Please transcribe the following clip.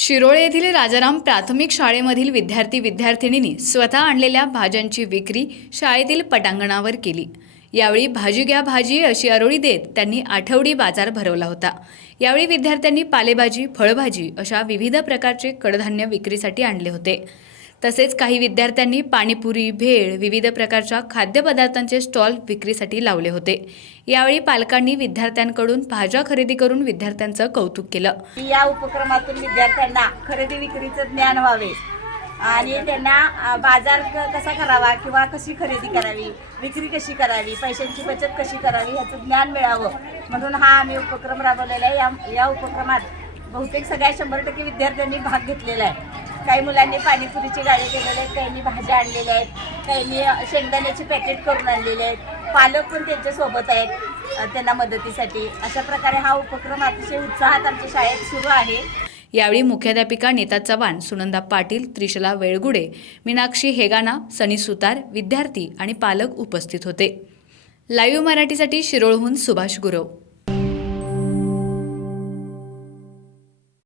शिरोळे येथील राजाराम प्राथमिक शाळेमधील विद्यार्थी-विद्यार्थिनींनी स्वतः आणलेल्या भाज्यांची विक्री शाळेतील पटांगणावर केली। यावेळी भाजी घ्या भाजी अशी आरोळी देत त्यांनी आठवडी बाजार भरवला होता। यावेळी विद्यार्थ्यांनी पालेभाजी, फळभाजी अशा विविध प्रकारचे कडधान्य विक्रीसाठी आणले होते। तसेच काही विद्यार्थ्यांनी पाणीपुरी, भेळ, विविध प्रकारच्या खाद्यपदार्थांचे स्टॉल विक्रीसाठी लावले होते। यावेळी पालकांनी विद्यार्थ्यांकडून भाज्या खरेदी करून विद्यार्थ्यांचं कौतुक केलं। या उपक्रमातून विद्यार्थ्यांना खरेदी विक्रीचं ज्ञान व्हावे आणि त्यांना बाजार कसा करावा किंवा कशी खरेदी करावी, विक्री कशी करावी, पैशांची बचत कशी करावी याचं ज्ञान मिळावं म्हणून हा आम्ही उपक्रम राबवलेला आहे। या उपक्रमात बहुतेक सगळ्या 100% विद्यार्थ्यांनी भाग घेतलेला आहे। काही मुलांनी पाणीपुरीची गाडी केलेले आहेत, काहींनी भाज्या आणलेल्या आहेत, काहींनी शेंगदाण्याची पॅकेट करून आणलेले आहेत, पालक पण त्यांच्यासोबत आहेत त्यांना मदतीसाठी। अशा प्रकारे हा उपक्रम अतिशय उत्साहात आमच्या शाळेत सुरू आहे। यावेळी मुख्याध्यापिका नीता चव्हाण, सुनंदा पाटील, त्रिशला वेळगुडे, मीनाक्षी हेगाना, सनी सुतार, विद्यार्थी आणि पालक उपस्थित होते। लाईव्ह मराठीसाठी शिरोळहून सुभाष गुरव।